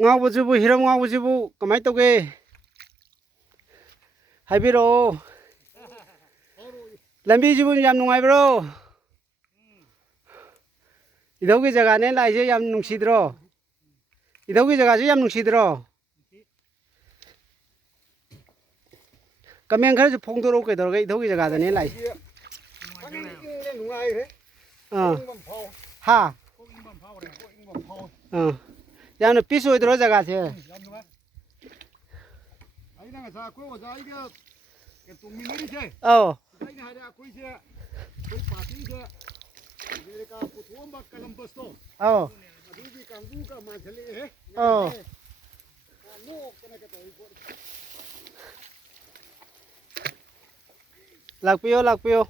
ꯉꯥꯎꯕꯁꯤꯕꯨ ꯍꯤꯔꯝ ꯉꯥꯎꯕꯁꯤꯕꯨ ꯀꯃꯥꯏꯅ ꯇꯧꯒꯦ ꯍꯥꯏꯕꯤꯔꯛꯑꯣ ꯂꯝꯕꯤꯁꯤꯕꯨ ꯌꯥꯝ ꯅꯨꯡꯉꯥꯏꯕ꯭ꯔꯣ ꯏꯙꯧꯒꯤ ꯖꯒꯥꯅꯦ ꯂꯥꯛꯏꯁꯦ ꯌꯥꯝ ꯅꯨꯡꯁꯤꯗ꯭ꯔꯣ ꯏꯙꯧꯒꯤ ꯖꯒꯥꯁꯦ ꯌꯥꯝ ꯅꯨꯡꯁꯤꯗ꯭ꯔꯣ ꯀꯃꯦꯟ ꯈꯔꯁꯨ ꯐꯣꯡꯗꯣꯔꯛꯎ ꯀꯩꯗꯧꯔꯒꯦ ꯏꯙꯧꯒꯤ ꯖꯒꯥꯗꯅꯦ ꯂꯥꯛꯏꯁꯦ ꯍꯥ ꯌꯥꯝꯅ ꯄꯤꯁ ꯑꯣꯏꯗ꯭ꯔꯣ ꯖꯒꯥꯁꯦ ꯑꯩꯅ ꯉꯁꯥꯏ ꯑꯩꯈꯣꯏ ꯑꯣꯖꯥ ꯑꯩꯒ ꯇꯣꯡꯃꯤꯟꯅꯔꯤꯁꯦ ꯑꯧ ꯑꯩꯅ ꯍꯥꯏꯔꯦ ꯑꯩꯈꯣꯏꯁꯦ ꯑꯩꯈꯣꯏ ꯄꯥꯔꯇꯤꯁꯦ ꯑꯃꯦꯔꯤꯀꯥ ꯄꯨꯊꯣꯛꯑꯝꯕ ꯀꯂꯝꯕꯁꯇꯣ ꯑꯧ ꯑꯗꯨꯒꯤ ꯀꯥꯡꯕꯨꯒ ꯃꯥꯟꯁꯤꯜꯂꯛꯑꯦꯍꯦ ꯑꯧ ꯅꯣꯛꯇꯅꯒ ꯇꯧꯔꯤ ꯄꯣꯠꯅꯤ ꯂꯥꯛꯄꯤꯌꯣ ꯂꯥꯛꯄꯤꯌꯣ